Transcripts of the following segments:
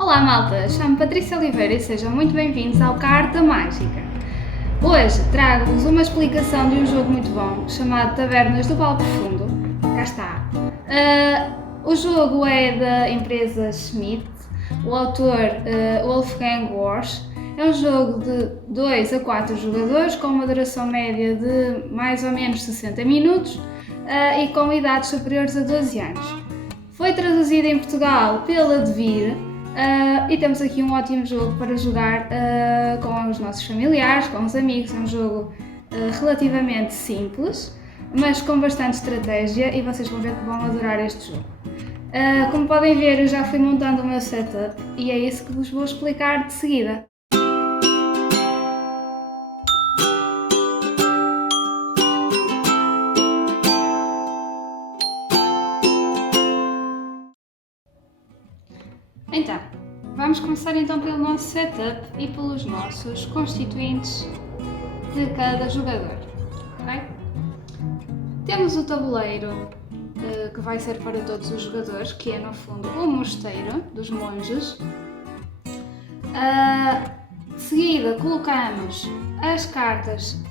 Olá malta, chamo-me Patrícia Oliveira e sejam muito bem-vindos ao Carta Mágica. Hoje trago-vos uma explicação de um jogo muito bom chamado Tavernas do Val Profundo. Cá está. O jogo é da empresa Schmidt, o autor Wolfgang Warsch. É um jogo de 2 a 4 jogadores com uma duração média de mais ou menos 60 minutos e com idades superiores a 12 anos. Foi traduzido em Portugal pela Devir e temos aqui um ótimo jogo para jogar com os nossos familiares, com os amigos. É um jogo relativamente simples, mas com bastante estratégia e vocês vão ver que vão adorar este jogo. Como podem ver, eu já fui montando o meu setup e é isso que vos vou explicar de seguida. Então, vamos começar então pelo nosso setup e pelos nossos constituintes de cada jogador. Okay? Temos o tabuleiro que vai ser para todos os jogadores, que é no fundo o mosteiro dos monges. De seguida colocamos as cartas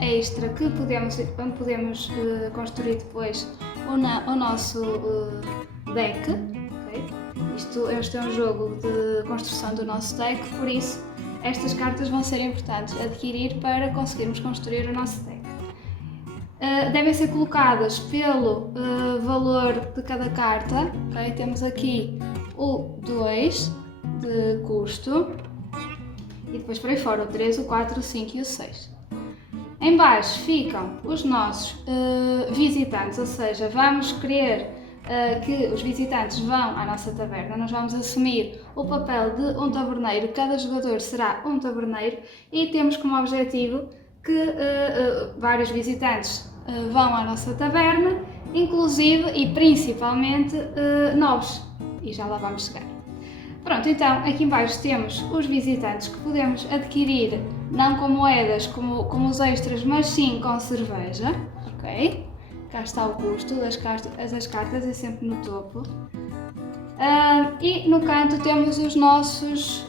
extra que podemos construir depois o nosso deck. Okay? Este é um jogo de construção do nosso deck, por isso estas cartas vão ser importantes adquirir para conseguirmos construir o nosso deck. Devem ser colocadas pelo valor de cada carta. Okay? Temos aqui o 2 de custo e depois por aí fora o 3, o 4, o 5 e o 6. Em baixo ficam os nossos visitantes, ou seja, vamos querer que os visitantes vão à nossa taverna. Nós vamos assumir o papel de um taberneiro, cada jogador será um taberneiro e temos como objetivo que vários visitantes vão à nossa taverna, inclusive e principalmente novos, e já lá vamos chegar. Pronto, então aqui em baixo temos os visitantes que podemos adquirir não com moedas como os extras, mas sim com cerveja, ok? Cá está o custo das cartas, é sempre no topo. E no canto temos os nossos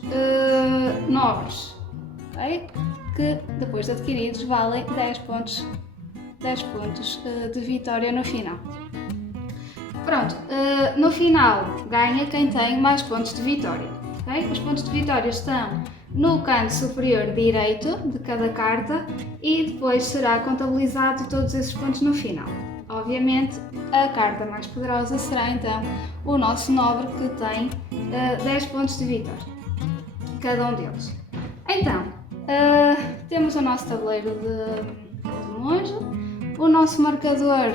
nobres, okay? Que depois de adquiridos valem 10 pontos de vitória no final. Pronto, no final ganha quem tem mais pontos de vitória. Okay? Os pontos de vitória estão no canto superior direito de cada carta e depois será contabilizado todos esses pontos no final. Obviamente, a carta mais poderosa será então o nosso nobre, que tem 10 pontos de vitória, cada um deles. Então, temos o nosso tabuleiro de monge. O nosso marcador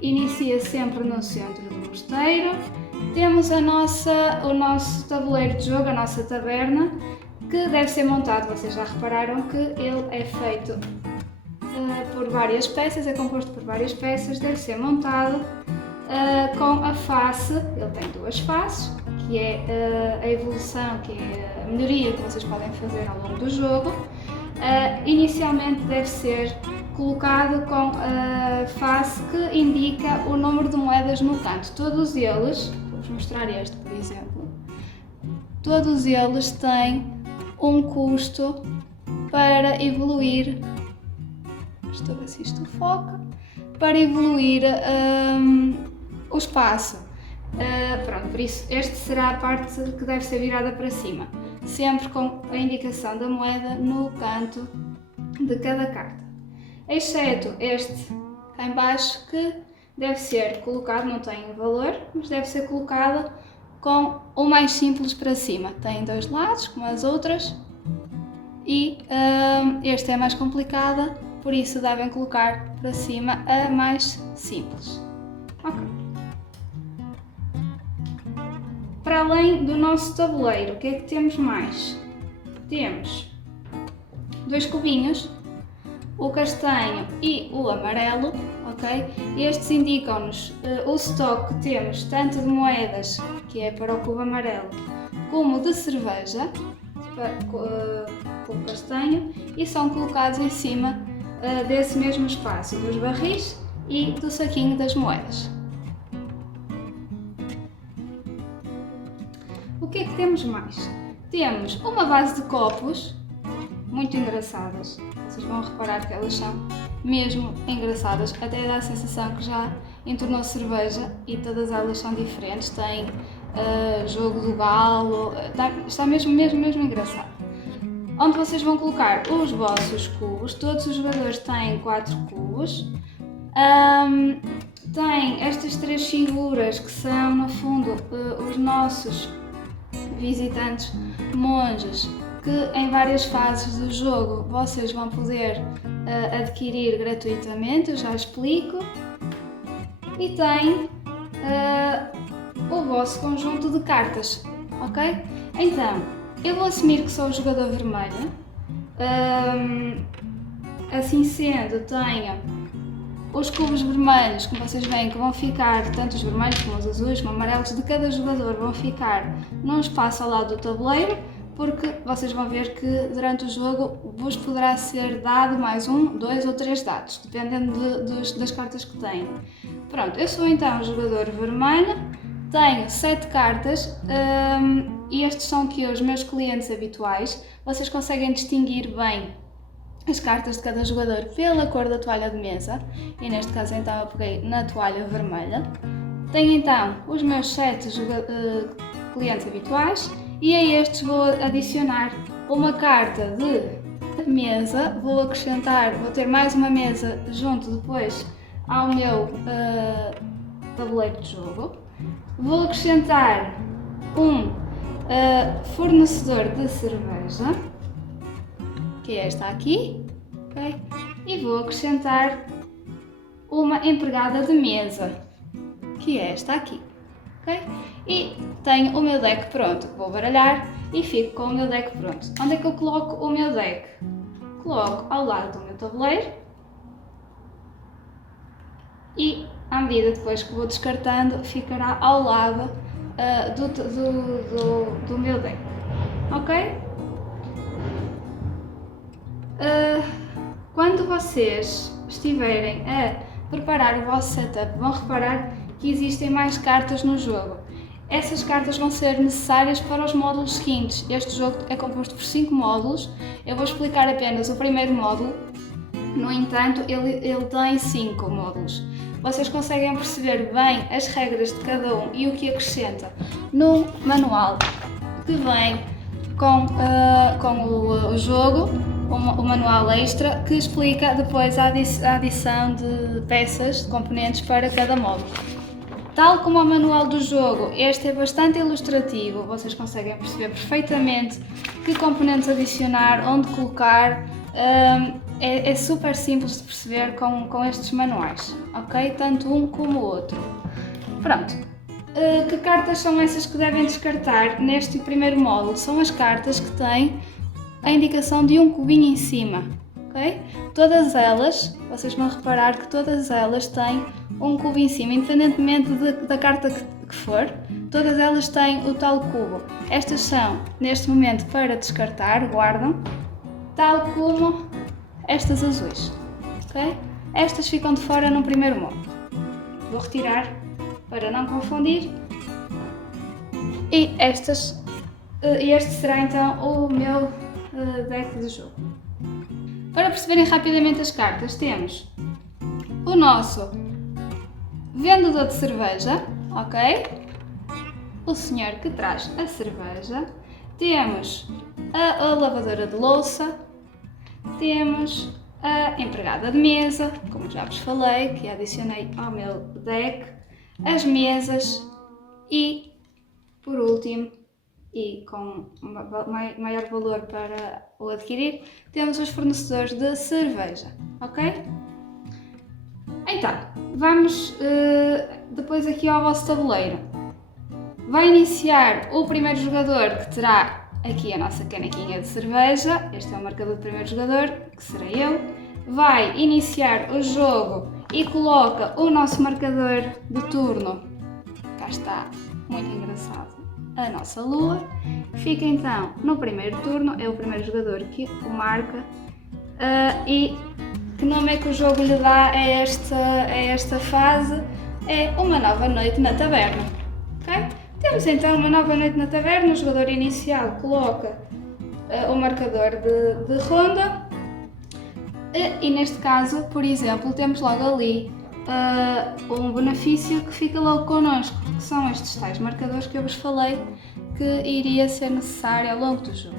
inicia sempre no centro do mosteiro. Temos o nosso tabuleiro de jogo, a nossa taberna, que deve ser montado. Vocês já repararam que ele é feito por várias peças, é composto por várias peças, deve ser montado com a face. Ele tem duas faces, que é a evolução, que é a melhoria que vocês podem fazer ao longo do jogo. Inicialmente deve ser colocado com a face que indica o número de moedas no canto. Todos eles, vou-vos mostrar este por exemplo, todos eles têm um custo para evoluir. Estou a ver se isto foca. Para evoluir o espaço. Pronto, por isso este será a parte que deve ser virada para cima, sempre com a indicação da moeda no canto de cada carta. Exceto este cá em baixo, que deve ser colocado, não tem valor, mas deve ser colocado com o mais simples para cima. Tem dois lados, como as outras, e este é mais complicada, por isso devem colocar para cima a mais simples. Ok. Para além do nosso tabuleiro, o que é que temos mais? Temos dois cubinhos, o castanho e o amarelo, ok? Estes indicam-nos o estoque que temos, tanto de moedas, que é para o cubo amarelo, como de cerveja, com o castanho, e são colocados em cima desse mesmo espaço, dos barris e do saquinho das moedas. O que que é que temos mais? Temos uma base de copos, muito engraçadas. Vocês vão reparar que elas são mesmo engraçadas, até dá a sensação que já entornou cerveja e todas elas são diferentes. Tem jogo do galo, está mesmo engraçado. Onde vocês vão colocar os vossos cubos, todos os jogadores têm 4 cubos. Tem estas 3 figuras que são, no fundo, os nossos visitantes monges, que em várias fases do jogo vocês vão poder adquirir gratuitamente, eu já explico. E tem o vosso conjunto de cartas, ok? Então, eu vou assumir que sou o jogador vermelho. Assim sendo, tenho os cubos vermelhos, como vocês veem, que vão ficar, tanto os vermelhos como os azuis, como amarelos, de cada jogador vão ficar num espaço ao lado do tabuleiro, porque vocês vão ver que durante o jogo vos poderá ser dado mais 1, 2 ou 3 dados, dependendo das cartas que têm. Pronto, eu sou então o jogador vermelho, tenho 7 cartas e estes são aqui os meus clientes habituais. Vocês conseguem distinguir bem as cartas de cada jogador pela cor da toalha de mesa, e neste caso então eu peguei na toalha vermelha. Tenho então os meus 7 clientes habituais e a estes vou adicionar uma carta de mesa, vou ter mais uma mesa junto depois ao meu tabuleiro de jogo. Vou acrescentar um fornecedor de cerveja, que é esta aqui, okay? E vou acrescentar uma empregada de mesa, que é esta aqui, okay? E tenho o meu deck pronto, vou baralhar e fico com o meu deck pronto. Onde é que eu coloco o meu deck? Coloco ao lado do meu tabuleiro e, à medida depois que vou descartando, ficará ao lado do meu deck, ok? Quando vocês estiverem a preparar o vosso setup, vão reparar que existem mais cartas no jogo. Essas cartas vão ser necessárias para os módulos seguintes. Este jogo é composto por 5 módulos. Eu vou explicar apenas o primeiro módulo. No entanto, ele tem 5 módulos. Vocês conseguem perceber bem as regras de cada um e o que acrescenta no manual que vem com o jogo, o manual extra, que explica depois a adição de peças, de componentes para cada módulo. Tal como o manual do jogo, este é bastante ilustrativo, vocês conseguem perceber perfeitamente que componentes adicionar, onde colocar, é super simples de perceber com estes manuais, ok? Tanto um como o outro. Pronto, que cartas são essas que devem descartar neste primeiro módulo? São as cartas que têm a indicação de um cubinho em cima, ok? Todas elas, vocês vão reparar que todas elas têm um cubo em cima, independentemente da carta que for, todas elas têm o tal cubo. Estas são, neste momento, para descartar, guardam, tal como estas azuis, ok? Estas ficam de fora no primeiro módulo. Vou retirar para não confundir. E este será então o meu deck de jogo. Para perceberem rapidamente as cartas, temos o nosso vendedor de cerveja, ok? O senhor que traz a cerveja. Temos a lavadora de louça. Temos a empregada de mesa, como já vos falei, que adicionei ao meu deck. As mesas e, por último, e com maior valor para o adquirir, temos os fornecedores de cerveja, ok? Então, vamos depois aqui ao vosso tabuleiro. Vai iniciar o primeiro jogador, que terá aqui a nossa canequinha de cerveja. Este é o marcador do primeiro jogador, que será eu. Vai iniciar o jogo e coloca o nosso marcador de turno. Cá está, muito engraçado, a nossa lua. Fica então no primeiro turno, é o primeiro jogador que o marca. E que nome é que o jogo lhe dá a esta fase? É uma nova noite na taberna, ok? Temos então uma nova noite na taverna, o jogador inicial coloca o marcador de ronda e neste caso, por exemplo, temos logo ali um benefício que fica logo connosco, que são estes tais marcadores que eu vos falei que iria ser necessário ao longo do jogo.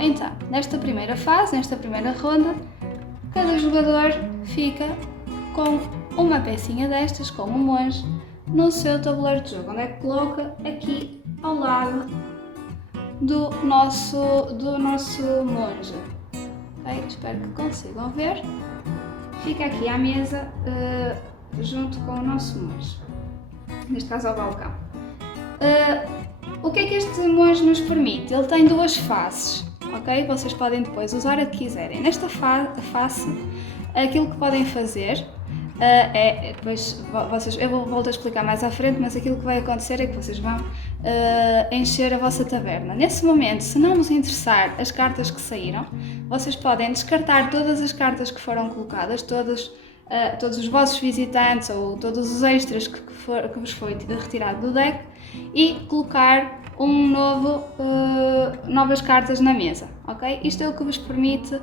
Então, nesta primeira fase, nesta primeira ronda, cada jogador fica com uma pecinha destas, com um monge, no seu tabuleiro de jogo. Onde é que coloca? Aqui ao lado do nosso monge. Okay? Espero que consigam ver. Fica aqui à mesa junto com o nosso monge. Neste caso ao balcão. O que é que este monge nos permite? Ele tem duas faces. Ok? Vocês podem depois usar a que quiserem. Nesta face, aquilo que podem fazer depois eu volto a explicar mais à frente, mas aquilo que vai acontecer é que vocês vão encher a vossa taverna. Nesse momento, se não vos interessar as cartas que saíram, vocês podem descartar todas as cartas que foram colocadas, todos os vossos visitantes ou todos os extras que vos foi retirado do deck e colocar novas cartas na mesa, ok? Isto é o que vos permite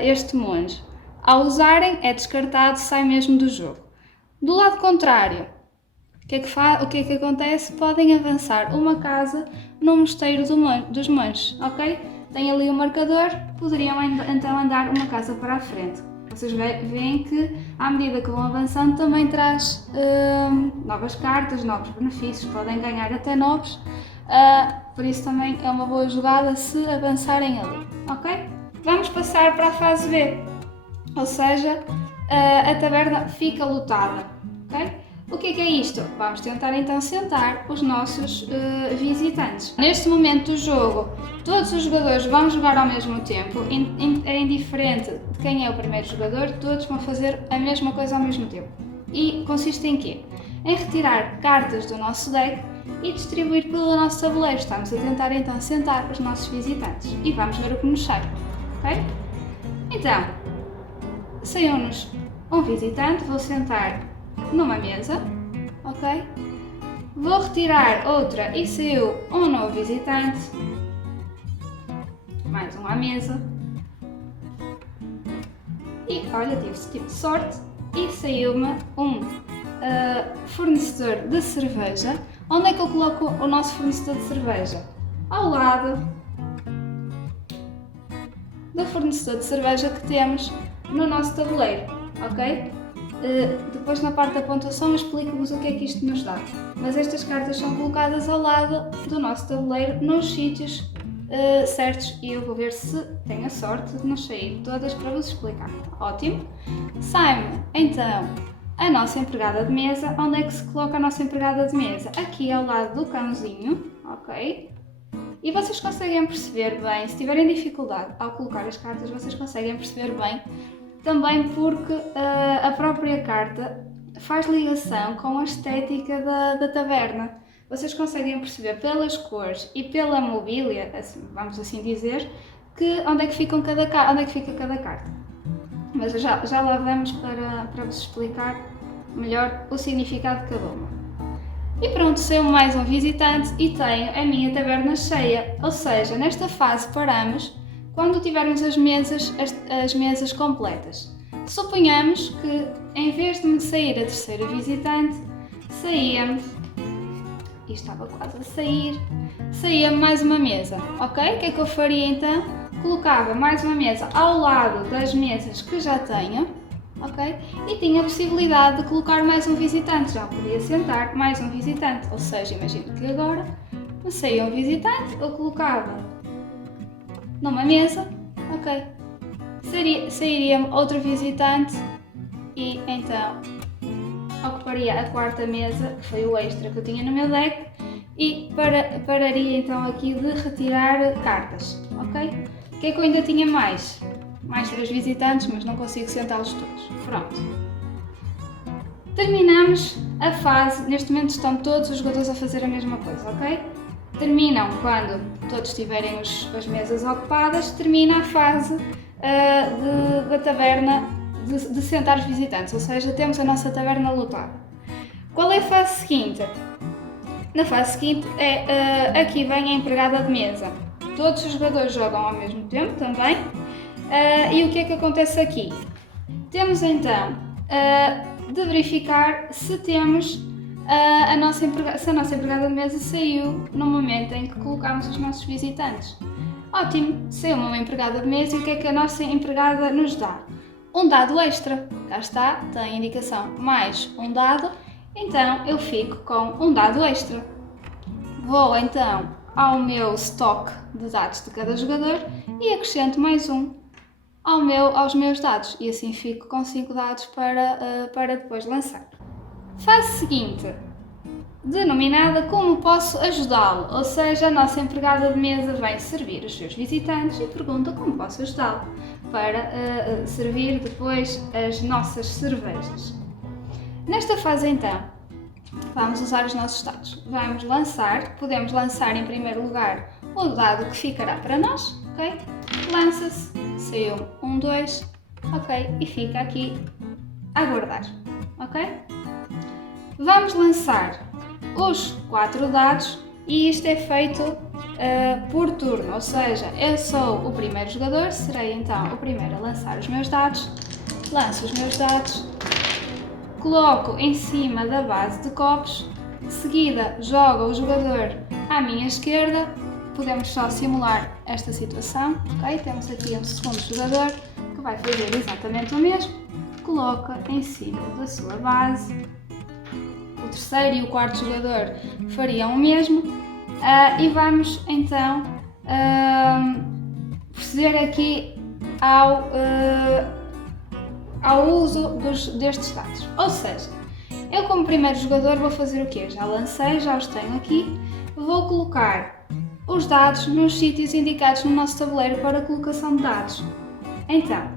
este monge. Ao usarem, é descartado, sai mesmo do jogo. Do lado contrário, o que é que acontece? Podem avançar uma casa no mosteiro dos monges, ok? Tem ali o marcador, poderiam então andar uma casa para a frente. Vocês veem que, à medida que vão avançando, também traz novas cartas, novos benefícios, podem ganhar até novos, por isso também é uma boa jogada se avançarem ali, ok? Vamos passar para a fase B. Ou seja, a taverna fica lotada, ok? O que é isto? Vamos tentar então sentar os nossos visitantes. Neste momento do jogo, todos os jogadores vão jogar ao mesmo tempo, é indiferente de quem é o primeiro jogador, todos vão fazer a mesma coisa ao mesmo tempo. E consiste em quê? Em retirar cartas do nosso deck e distribuir pelo nosso tabuleiro. Estamos a tentar então sentar os nossos visitantes e vamos ver o que nos sai, ok? Então, saiu-nos um visitante, vou sentar numa mesa, ok? Vou retirar outra e saiu um novo visitante, mais um à mesa. E olha, tive sorte e saiu-me um fornecedor de cerveja. Onde é que eu coloco o nosso fornecedor de cerveja? Ao lado do fornecedor de cerveja que temos no nosso tabuleiro, ok? Depois na parte da pontuação explico-vos o que é que isto nos dá. Mas estas cartas são colocadas ao lado do nosso tabuleiro nos sítios certos e eu vou ver se tenho a sorte de nos sair todas para vos explicar. Ótimo! Sai-me então a nossa empregada de mesa. Onde é que se coloca a nossa empregada de mesa? Aqui ao lado do cãozinho, ok? E vocês conseguem perceber bem, se tiverem dificuldade ao colocar as cartas, vocês conseguem perceber bem também porque a própria carta faz ligação com a estética da taverna. Vocês conseguem perceber pelas cores e pela mobília, assim, vamos assim dizer, onde é que fica cada carta. Mas já lá vamos para vos explicar melhor o significado de cada uma. E pronto, saiu mais um visitante e tenho a minha taverna cheia, ou seja, nesta fase paramos quando tivermos as mesas completas. Suponhamos que, em vez de me sair a terceira visitante, saía-me, e estava quase a saía-me mais uma mesa, ok? O que é que eu faria então? Colocava mais uma mesa ao lado das mesas que já tenho, ok? E tinha a possibilidade de colocar mais um visitante, já podia sentar mais um visitante, ou seja, imagino que agora me saía um visitante, eu colocava numa mesa, ok? Sairia-me outro visitante e então ocuparia a quarta mesa, que foi o extra que eu tinha no meu deck, e pararia então aqui de retirar cartas, ok? O que é que eu ainda tinha mais? Mais 3 visitantes, mas não consigo sentá-los todos. Pronto. Terminamos a fase, neste momento estão todos os jogadores a fazer a mesma coisa, ok? Terminam quando todos tiverem as mesas ocupadas, termina a fase da taverna de sentar os visitantes, ou seja, temos a nossa taverna lotada. Qual é a fase seguinte? Na fase seguinte, aqui vem a empregada de mesa. Todos os jogadores jogam ao mesmo tempo também. E o que é que acontece aqui? Temos então de verificar se temos a nossa empregada de mesa saiu no momento em que colocámos os nossos visitantes. Ótimo, saiu uma empregada de mesa e o que é que a nossa empregada nos dá? Um dado extra. Cá está, tem a indicação mais um dado, então eu fico com um dado extra. Vou então ao meu estoque de dados de cada jogador e acrescento mais um aos meus dados e assim fico com 5 dados para depois lançar. Fase seguinte, denominada como posso ajudá-lo, ou seja, a nossa empregada de mesa vem servir os seus visitantes e pergunta como posso ajudá-lo para servir depois as nossas cervejas. Nesta fase então, vamos usar os nossos dados. Vamos lançar, podemos lançar em primeiro lugar o dado que ficará para nós, ok? Lança-se, saiu 1, 2, ok, e fica aqui a guardar, ok? Vamos lançar os 4 dados e isto é feito por turno, ou seja, eu sou o primeiro jogador, serei então o primeiro a lançar os meus dados, lanço os meus dados, coloco em cima da base de copos, de seguida jogo o jogador à minha esquerda, podemos só simular esta situação, ok? Temos aqui um segundo jogador que vai fazer exatamente o mesmo, coloca em cima da sua base, o terceiro e o quarto jogador fariam o mesmo e vamos então proceder aqui ao uso destes dados. Ou seja, eu como primeiro jogador vou fazer o quê? Já lancei, já os tenho aqui, vou colocar os dados nos sítios indicados no nosso tabuleiro para a colocação de dados. Então,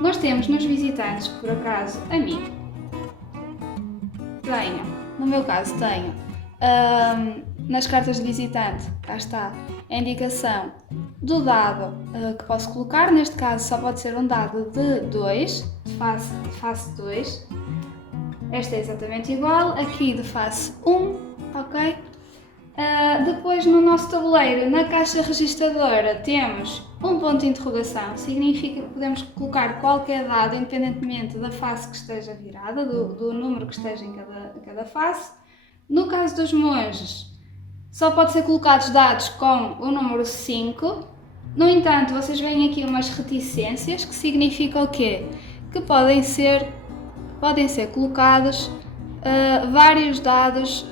nós temos nos visitantes, por acaso, a mim, no meu caso tenho nas cartas de visitante, cá está a indicação do dado que posso colocar, neste caso só pode ser um dado de 2, de face 2, esta é exatamente igual, aqui de face 1, ok? Depois no nosso tabuleiro, na caixa registradora, temos um ponto de interrogação, significa que podemos colocar qualquer dado independentemente da face que esteja virada, do número que esteja em cada face. No caso dos monges, só pode ser colocados dados com o número 5. No entanto, vocês veem aqui umas reticências, que significa o quê? Que podem ser colocados vários dados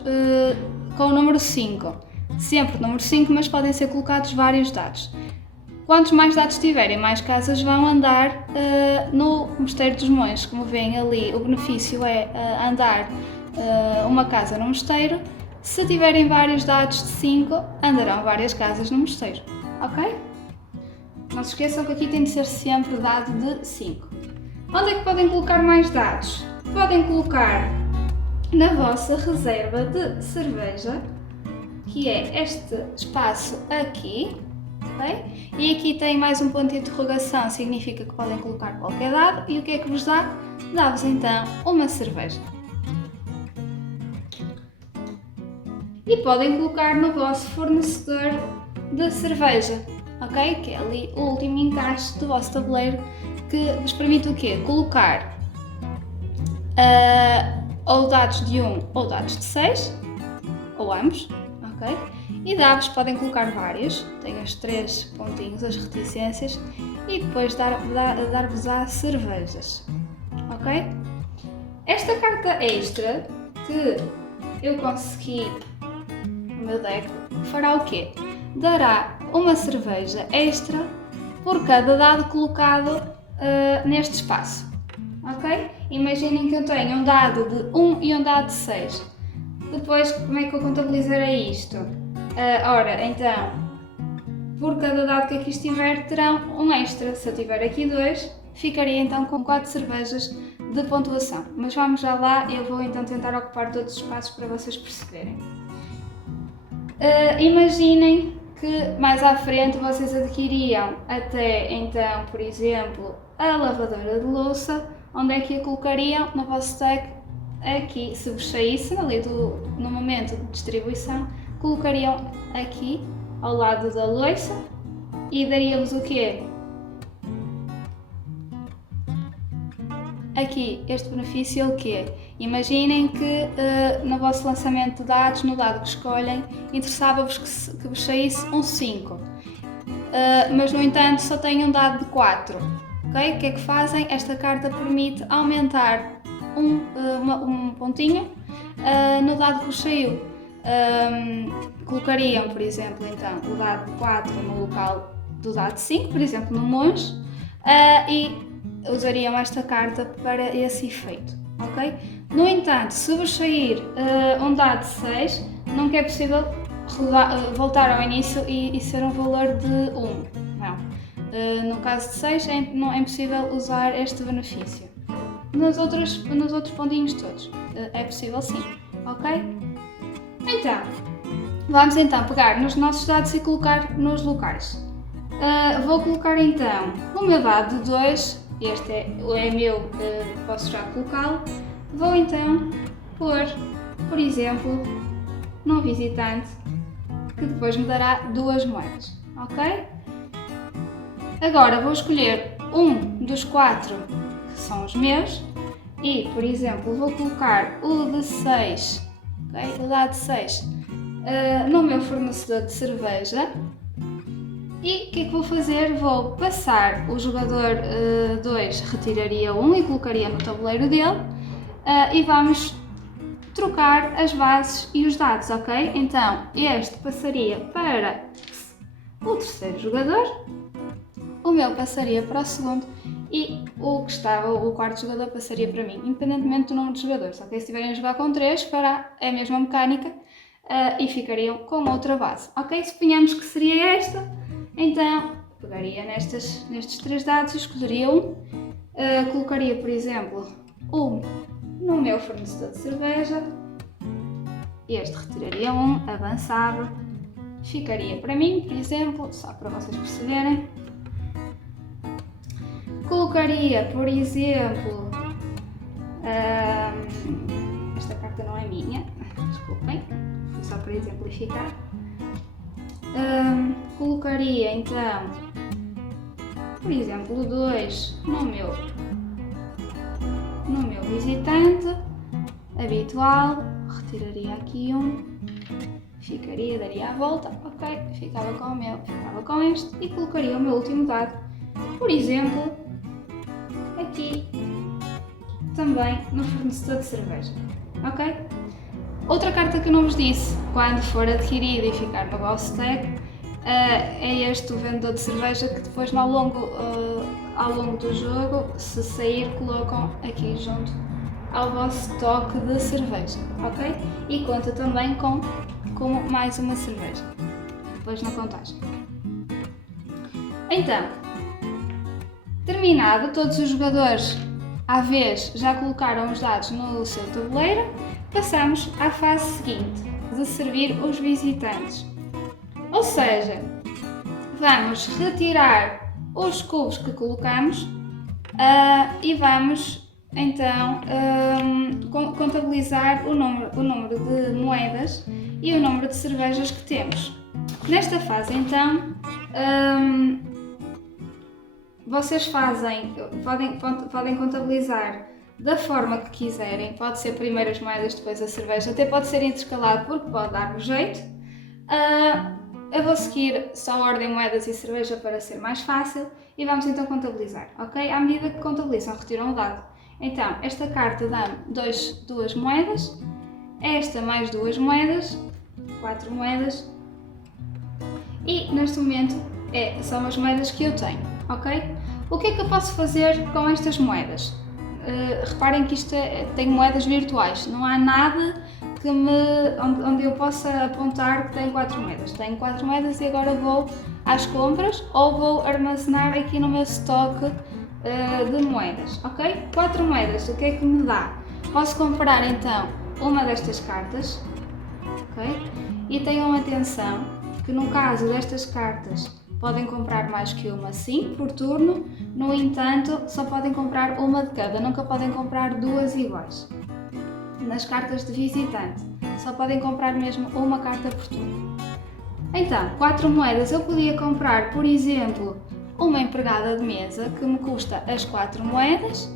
com o número 5. Sempre o número 5, mas podem ser colocados vários dados. Quantos mais dados tiverem, mais casas vão andar no Mosteiro dos Monges. Como veem ali, o benefício é andar uma casa no mosteiro. Se tiverem vários dados de 5, andarão várias casas no mosteiro, ok? Não se esqueçam que aqui tem de ser sempre dado de 5. Onde é que podem colocar mais dados? Podem colocar na vossa reserva de cerveja, que é este espaço aqui, ok? E aqui tem mais um ponto de interrogação, significa que podem colocar qualquer dado. E o que é que vos dá? Dá-vos então uma cerveja. E podem colocar no vosso fornecedor de cerveja, ok? Que é ali o último encaixe do vosso tabuleiro que vos permite o quê? Colocar ou dados de 1 ou dados de 6, ou ambos, ok? E dados podem colocar vários, tem os 3 pontinhos, as reticências, e depois dar-vos a cervejas, ok? Esta carta extra que eu consegui no meu deck fará o quê? Dará uma cerveja extra por cada dado colocado neste espaço, ok? Imaginem que eu tenho um dado de 1 e um dado de 6. Depois, como é que eu contabilizarei isto? Ora, então, por cada dado que aqui estiver, terão um extra. Se eu tiver aqui 2, ficaria então com 4 cervejas de pontuação. Mas vamos já lá, eu vou então tentar ocupar todos os espaços para vocês perceberem. Imaginem que mais à frente vocês adquiriam até então, por exemplo, a lavadora de louça. Onde é que a colocariam? No vosso deck aqui, se vos saísse ali no momento de distribuição, colocariam aqui ao lado da louça e daria-vos o quê? Aqui, este benefício é o quê? Imaginem que no vosso lançamento de dados, no dado que escolhem, interessava-vos que vos saísse um 5, mas no entanto só tem um dado de 4. Okay? O que é que fazem? Esta carta permite aumentar um pontinho no dado que vos saiu. Colocariam, por exemplo, então, o dado de 4 no local do dado de 5, por exemplo, no monge, e usariam esta carta para esse efeito, ok? No entanto, se vos sair um dado de 6, nunca é possível voltar ao início e ser um valor de 1, não. No caso de 6 não é impossível usar este benefício. Nos outros pontinhos todos é possível sim, ok? Então, vamos então pegar nos nossos dados e colocar nos locais. Vou colocar então o meu dado de 2, este é meu, posso já colocá-lo. Vou então pôr, por exemplo, num visitante, que depois me dará 2 moedas, ok? Agora vou escolher um dos 4 que são os meus e, por exemplo, vou colocar o de 6, okay? O dado de 6, no meu fornecedor de cerveja. E o que é que vou fazer? Vou passar o jogador 2, retiraria 1 e colocaria no tabuleiro dele, e vamos trocar as bases e os dados, ok? Então este passaria para o terceiro jogador, o meu passaria para o segundo e o que estava, o quarto jogador, passaria para mim, independentemente do número de jogadores, ok? Se estiverem a jogar com 3, fará a mesma mecânica e ficariam com outra base, ok? Suponhamos que seria esta. Então, pegaria nestes 3 dados e escolheria um, colocaria, por exemplo, um no meu fornecedor de cerveja, este retiraria 1, avançava, ficaria para mim, por exemplo, só para vocês perceberem. Colocaria, por exemplo, esta carta não é minha, desculpem, foi só para exemplificar. Colocaria então, por exemplo, o 2 no meu visitante habitual, retiraria aqui um, ficaria, daria a volta, ok, ficava com o meu, ficava com este e colocaria o meu último dado, por exemplo, aqui também no fornecedor de cerveja, ok? Outra carta que eu não vos disse, quando for adquirida e ficar no vosso deck, é este, o vendedor de cerveja, que depois ao longo do jogo, se sair, colocam aqui junto ao vosso toque de cerveja, ok? E conta também com mais uma cerveja, depois na contagem. Então, terminado, todos os jogadores à vez já colocaram os dados no seu tabuleiro, passamos à fase seguinte, de servir os visitantes. Ou seja, vamos retirar os cubos que colocamos e vamos então contabilizar o número de moedas e o número de cervejas que temos. Nesta fase então, vocês podem contabilizar da forma que quiserem, pode ser primeiro as moedas, depois a cerveja, até pode ser intercalado porque pode dar jeito. Eu vou seguir só a ordem moedas e cerveja para ser mais fácil e vamos então contabilizar, ok? À medida que contabilizam, retiram o dado. Então, esta carta dá-me 2 moedas, esta mais 2 moedas, 4 moedas e neste momento são as moedas que eu tenho, ok? O que é que eu posso fazer com estas moedas? Reparem que isto tem moedas virtuais, não há nada onde eu possa apontar que tenho 4 moedas. Tenho 4 moedas e agora vou às compras ou vou armazenar aqui no meu estoque de moedas, ok? 4 moedas, o que é que me dá? Posso comprar então uma destas cartas, ok? E tenham atenção que no caso destas cartas podem comprar mais que uma, sim, por turno, no entanto, só podem comprar uma de cada, nunca podem comprar 2 iguais. nas cartas de visitante. Só podem comprar mesmo uma carta por turno. Então, 4 moedas eu podia comprar, por exemplo, uma empregada de mesa que me custa as 4 moedas.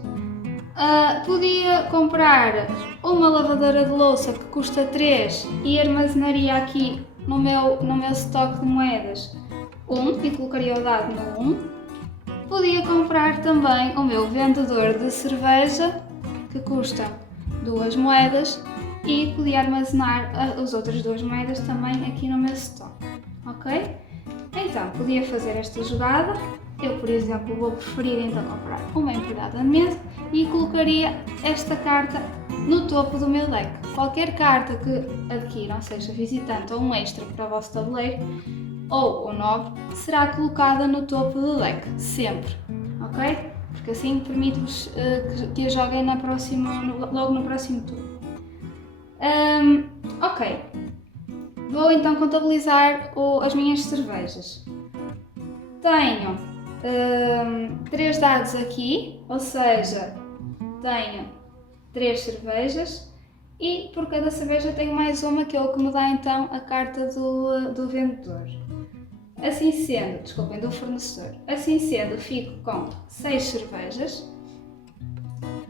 Podia comprar uma lavadora de louça que custa 3 e armazenaria aqui no meu estoque de moedas 1 e colocaria o dado no 1. Podia comprar também o meu vendedor de cerveja que custa 2 moedas e podia armazenar as outras 2 moedas também aqui no meu estoque, ok? Então, podia fazer esta jogada. Eu, por exemplo, vou preferir então comprar uma empregada de mesa e colocaria esta carta no topo do meu deck. Qualquer carta que adquiram, seja visitante ou um extra para o vosso tabuleiro, ou o nobre, será colocada no topo do deck, sempre, ok? Porque assim permite-vos que a joguem logo no próximo turno. Ok, vou então contabilizar as minhas cervejas. Tenho 3 dados aqui, ou seja, tenho 3 cervejas e por cada cerveja tenho mais uma que é o que me dá então a carta do vendedor. Assim sendo, desculpem, do fornecedor. Assim sendo, fico com 6 cervejas.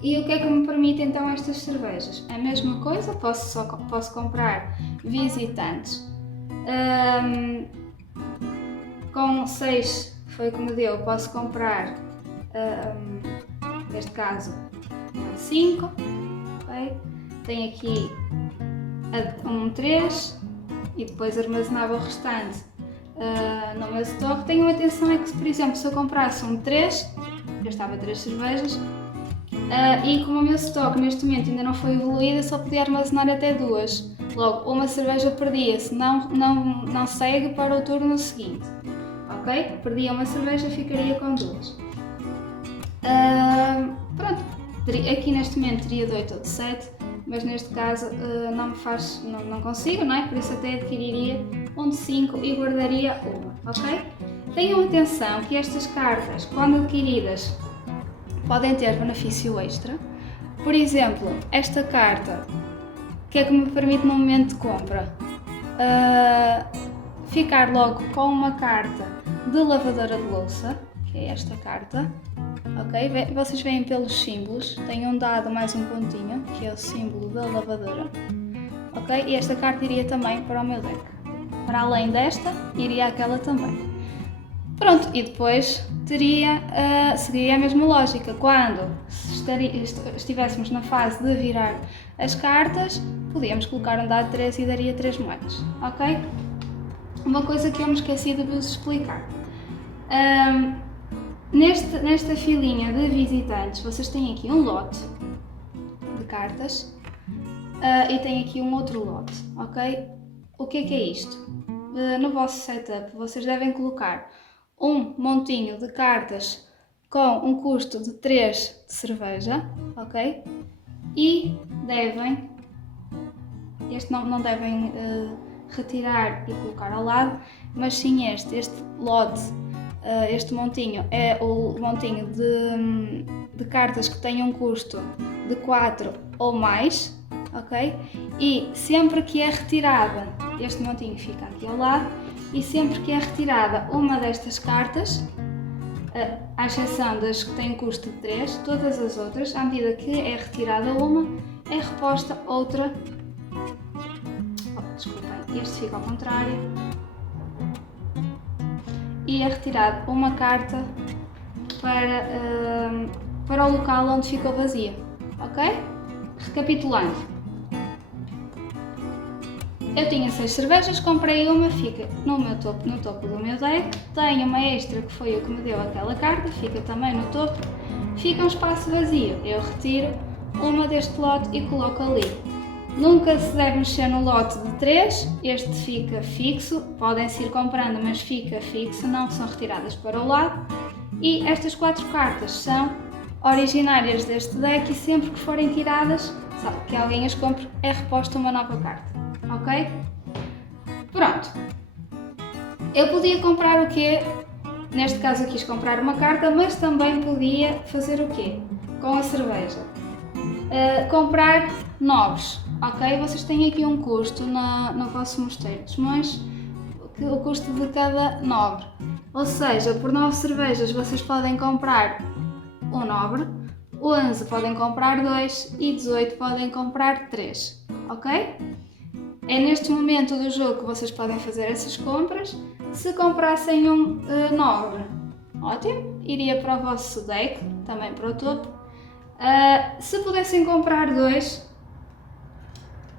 E o que é que me permite então estas cervejas? A mesma coisa, posso comprar visitantes. Com 6 foi o que me deu, posso comprar, neste caso, 5. Okay? Tenho aqui um 3 e depois armazenava o restante no meu estoque. Tenham atenção é que, por exemplo, se eu comprasse um 3, gastava 3 cervejas, e como o meu estoque neste momento ainda não foi evoluído, eu só podia armazenar até 2. Logo, uma cerveja perdia-se, não segue para o turno seguinte. Ok? Perdia uma cerveja, ficaria com 2. Pronto, aqui neste momento teria de 8 ou de 7, mas neste caso não consigo, não é? Por isso até adquiriria um de 5 e guardaria uma, ok? Tenham atenção que estas cartas, quando adquiridas, podem ter benefício extra. Por exemplo, esta carta, o que é que me permite no momento de compra? Ficar logo com uma carta de lavadora de louça, que é esta carta, ok? Vocês veem pelos símbolos, tem um dado mais um pontinho, que é o símbolo da lavadora, ok? E esta carta iria também para o meu deck. Para além desta, iria aquela também. Pronto, e depois seguiria a mesma lógica. Quando estivéssemos na fase de virar as cartas, podíamos colocar um dado 3 e daria 3 moedas, ok? Uma coisa que eu me esqueci de vos explicar. Nesta filinha de visitantes, vocês têm aqui um lote de cartas e têm aqui um outro lote, ok? O que é isto? No vosso setup, vocês devem colocar um montinho de cartas com um custo de 3 de cerveja, ok? E devem, não devem retirar e colocar ao lado, mas sim este lote, este montinho é o montinho de cartas que têm um custo de 4 ou mais, ok? E sempre que é retirada, este montinho fica aqui ao lado, e sempre que é retirada uma destas cartas, à exceção das que têm custo de 3, todas as outras, à medida que é retirada uma, é reposta outra. Desculpem, este fica ao contrário. E é retirada uma carta para o local onde ficou vazia, ok? Recapitulando. Eu tinha 6 cervejas, comprei uma, fica no topo do meu deck. Tenho uma extra que foi o que me deu aquela carta, fica também no topo. Fica um espaço vazio, eu retiro uma deste lote e coloco ali. Nunca se deve mexer no lote de 3, este fica fixo, podem-se ir comprando, mas fica fixo, não são retiradas para o lado. E estas 4 cartas são originárias deste deck e sempre que forem tiradas, sabe, que alguém as compre, é reposta uma nova carta. Ok? Pronto. Eu podia comprar o quê? Neste caso eu quis comprar uma carta, mas também podia fazer o quê? Com a cerveja. Comprar nobres, ok? Vocês têm aqui um custo no vosso mosteiro, mas o custo de cada nobre. Ou seja, por 9 cervejas vocês podem comprar um nobre, 11 podem comprar 2 e 18 podem comprar 3, ok? É neste momento do jogo que vocês podem fazer essas compras. Se comprassem um nobre, ótimo, iria para o vosso deck, também para o topo. Se pudessem comprar 2,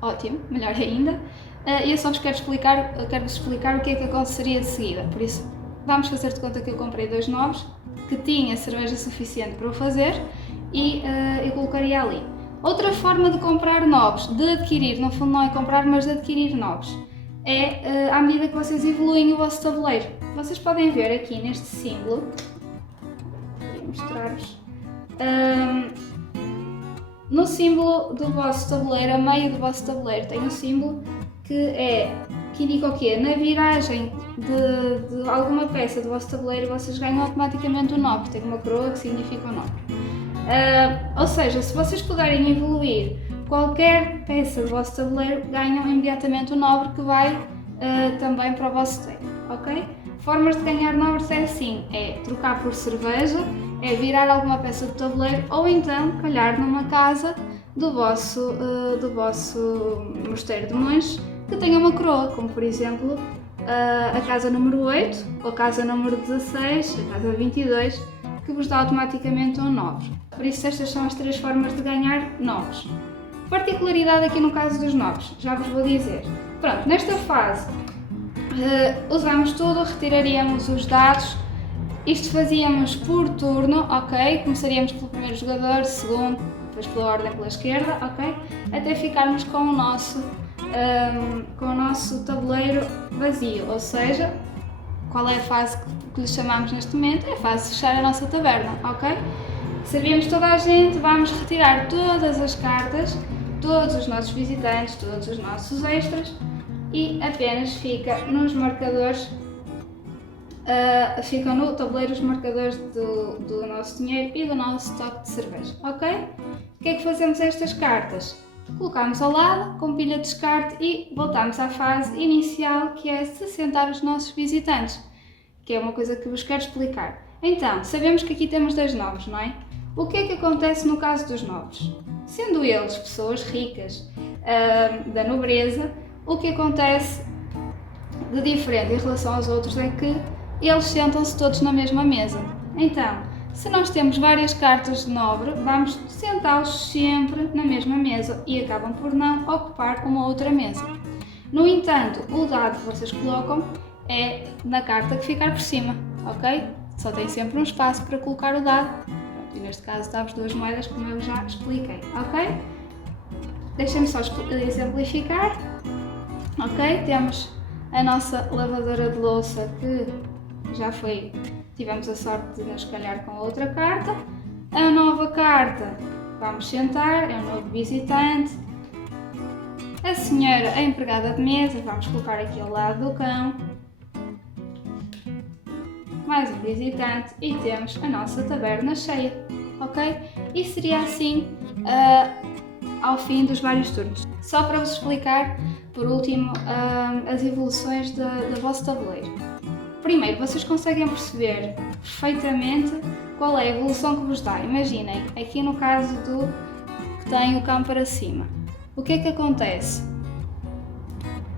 ótimo, melhor ainda. E eu só vos quero explicar o que é que aconteceria de seguida. Por isso, vamos fazer de conta que eu comprei 2 nobres, que tinha cerveja suficiente para o fazer e eu colocaria ali. Outra forma de comprar nobres, de adquirir, no fundo não é comprar, mas de adquirir nobres, é à medida que vocês evoluem o vosso tabuleiro. Vocês podem ver aqui neste símbolo, vou mostrar-vos, no símbolo do vosso tabuleiro, a meio do vosso tabuleiro, tem um símbolo que indica o quê? Na viragem de alguma peça do vosso tabuleiro, vocês ganham automaticamente um nobre, tem uma coroa que significa um nobre. Ou seja, se vocês puderem evoluir qualquer peça do vosso tabuleiro, ganham imediatamente um nobre que vai também para o vosso deck, ok? Formas de ganhar nobres é assim, é trocar por cerveja, é virar alguma peça do tabuleiro ou então calhar numa casa do vosso mosteiro de monges que tenha uma coroa, como por exemplo a casa número 8 ou a casa número 16, a casa 22, que vos dá automaticamente um nobre. Por isso estas são as 3 formas de ganhar nobres. Particularidade aqui no caso dos nobres, já vos vou dizer. Pronto, nesta fase usamos tudo, retiraríamos os dados, isto fazíamos por turno, ok? Começaríamos pelo primeiro jogador, segundo, depois pela ordem pela esquerda, ok? Até ficarmos com o nosso tabuleiro vazio, ou seja, qual é a fase que lhe chamamos neste momento? É a fase de fechar a nossa taberna, ok? Servimos toda a gente, vamos retirar todas as cartas, todos os nossos visitantes, todos os nossos extras e apenas fica nos marcadores, ficam no tabuleiro os marcadores do nosso dinheiro e do nosso estoque de cerveja, ok? O que é que fazemos a estas cartas? Colocamos ao lado, com pilha de descarte e voltamos à fase inicial, que é se sentar os nossos visitantes, que é uma coisa que vos quero explicar. Então, sabemos que aqui temos 2 nobres, não é? O que é que acontece no caso dos nobres? Sendo eles pessoas ricas, da nobreza, o que acontece de diferente em relação aos outros é que eles sentam-se todos na mesma mesa. Então, se nós temos várias cartas de nobre, vamos sentá-los sempre na mesma mesa e acabam por não ocupar uma outra mesa. No entanto, o dado que vocês colocam é na carta que ficar por cima, ok? Só tem sempre um espaço para colocar o dado. E neste caso dá-vos 2 moedas, como eu já expliquei, ok? Deixem-me só exemplificar. Ok, temos a nossa lavadora de louça que já foi, tivemos a sorte de nos calhar com a outra carta. A nova carta, vamos sentar, é um novo visitante. A senhora, a empregada de mesa, vamos colocar aqui ao lado do cão. Mais um visitante e temos a nossa taberna cheia, ok? E seria assim ao fim dos vários turnos. Só para vos explicar, por último, as evoluções do vosso tabuleiro. Primeiro, vocês conseguem perceber perfeitamente qual é a evolução que vos dá. Imaginem, aqui no caso do que tem o cão para cima. O que é que acontece?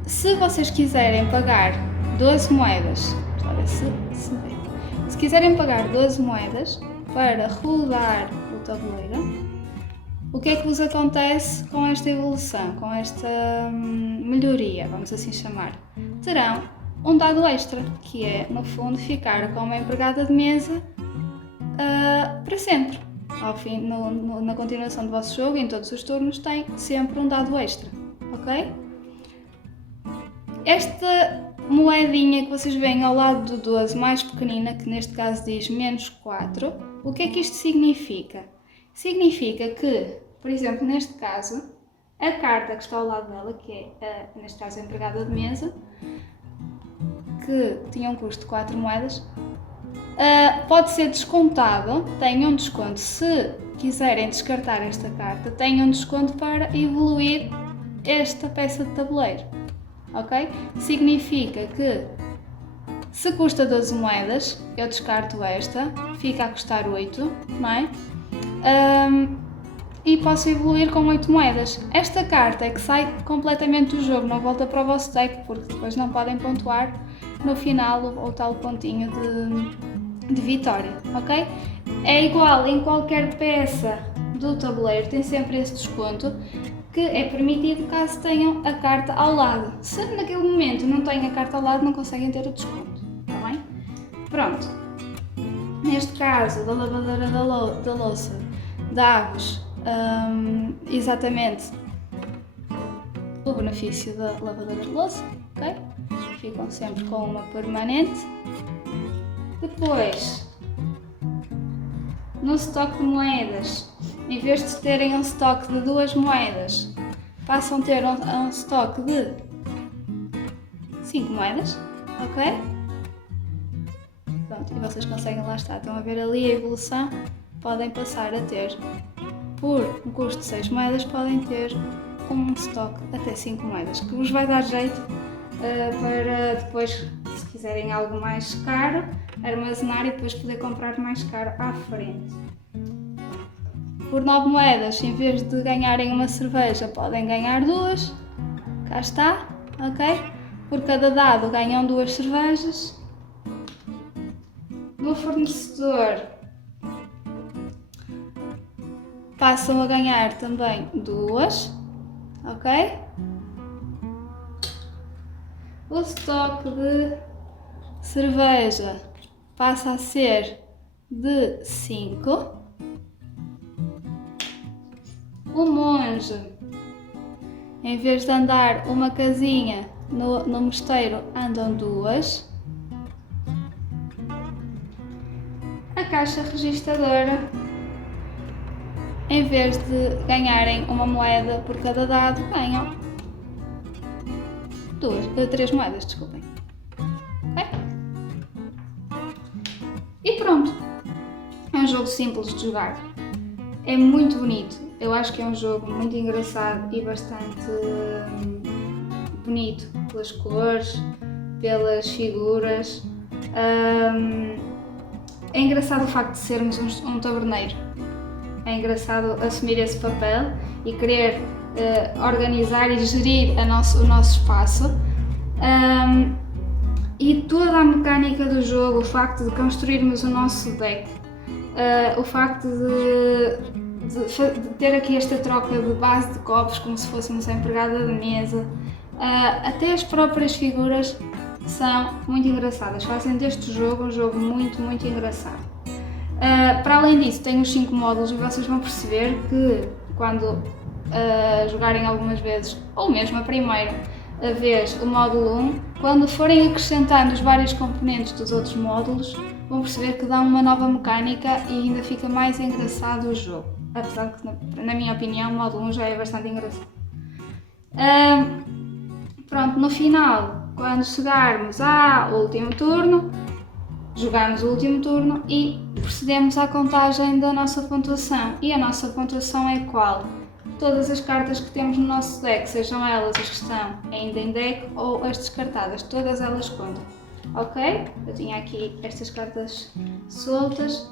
Se vocês quiserem pagar 12 moedas, se quiserem pagar 12 moedas para rodar o tabuleiro, o que é que vos acontece com esta evolução, com esta melhoria, vamos assim chamar? Terão um dado extra, que é, no fundo, ficar com uma empregada de mesa para sempre. Ao fim, na continuação do vosso jogo, em todos os turnos, tem sempre um dado extra, ok? Esta moedinha que vocês veem ao lado do 12, mais pequenina, que neste caso diz menos 4, o que é que isto significa? Significa que, por exemplo, neste caso, a carta que está ao lado dela, que é, neste caso, a empregada de mesa, que tinha um custo de 4 moedas, pode ser descontado, tem um desconto. Se quiserem descartar esta carta, tem um desconto para evoluir esta peça de tabuleiro, ok? Significa que se custa 12 moedas, eu descarto esta, fica a custar 8, não é? E posso evoluir com 8 moedas. Esta carta é que sai completamente do jogo, não volta para o vosso deck, porque depois não podem pontuar no final o tal pontinho de vitória, ok? É igual em qualquer peça do tabuleiro, tem sempre esse desconto, que é permitido caso tenham a carta ao lado. Se naquele momento não têm a carta ao lado, não conseguem ter o desconto, está bem? Pronto. Neste caso, da lavadeira da louça, dá-vos exatamente o benefício da lavadeira de louça, ok? Ficam sempre com uma permanente. Depois, no estoque de moedas, em vez de terem um estoque de 2 moedas, passam a ter um estoque de 5 moedas, ok? Pronto, e vocês conseguem, lá está, estão a ver ali a evolução, podem passar a ter, por um custo de 6 moedas, podem ter um estoque até 5 moedas, que vos vai dar jeito para depois, se quiserem algo mais caro, armazenar e depois poder comprar mais caro à frente. Por 9 moedas, em vez de ganharem uma cerveja, podem ganhar 2. Cá está, ok? Por cada dado ganham 2 cervejas. No fornecedor, passam a ganhar também 2, ok? O estoque de cerveja passa a ser de 5. O monge, em vez de andar uma casinha no mosteiro, andam 2. A caixa registradora, em vez de ganharem uma moeda por cada dado, ganham 3 moedas, desculpem. Ok? E pronto. É um jogo simples de jogar. É muito bonito. Eu acho que é um jogo muito engraçado e bastante bonito pelas cores, pelas figuras. É engraçado o facto de sermos um taberneiro. É engraçado assumir esse papel e querer organizar e gerir o nosso espaço. E toda a mecânica do jogo, o facto de construirmos o nosso deck, o facto de ter aqui esta troca de base de copos como se fôssemos a empregada de mesa, até as próprias figuras são muito engraçadas, fazem deste jogo um jogo muito, muito engraçado. Para além disso, tem os 5 módulos e vocês vão perceber que quando jogarem algumas vezes, ou mesmo a primeira vez o módulo 1, quando forem acrescentando os vários componentes dos outros módulos, vão perceber que dá uma nova mecânica e ainda fica mais engraçado o jogo. Apesar de que, na minha opinião, o módulo 1 já é bastante engraçado. Pronto, no final, quando chegarmos ao último turno, jogamos o último turno e procedemos à contagem da nossa pontuação. E a nossa pontuação é qual? Todas as cartas que temos no nosso deck, sejam elas as que estão ainda em deck ou as descartadas, todas elas contam. Ok? Eu tinha aqui estas cartas soltas.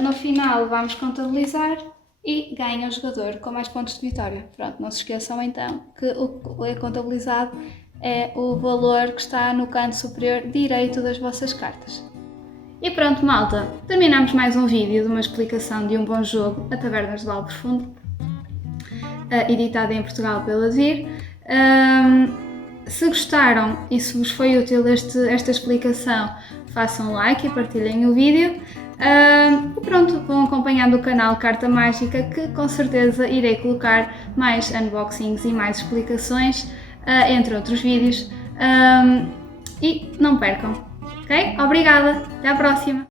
No final vamos contabilizar e ganha o jogador com mais pontos de vitória. Pronto, não se esqueçam então que o que é contabilizado é o valor que está no canto superior direito das vossas cartas. E pronto, malta, terminamos mais um vídeo de uma explicação de um bom jogo, a Tabernas de Vale Profundo, editado em Portugal pela Vir. Se gostaram e se vos foi útil esta explicação, façam like e partilhem o vídeo. E pronto, vão acompanhando o canal Carta Mágica, que com certeza irei colocar mais unboxings e mais explicações, entre outros vídeos. E não percam, ok? Obrigada, até à próxima!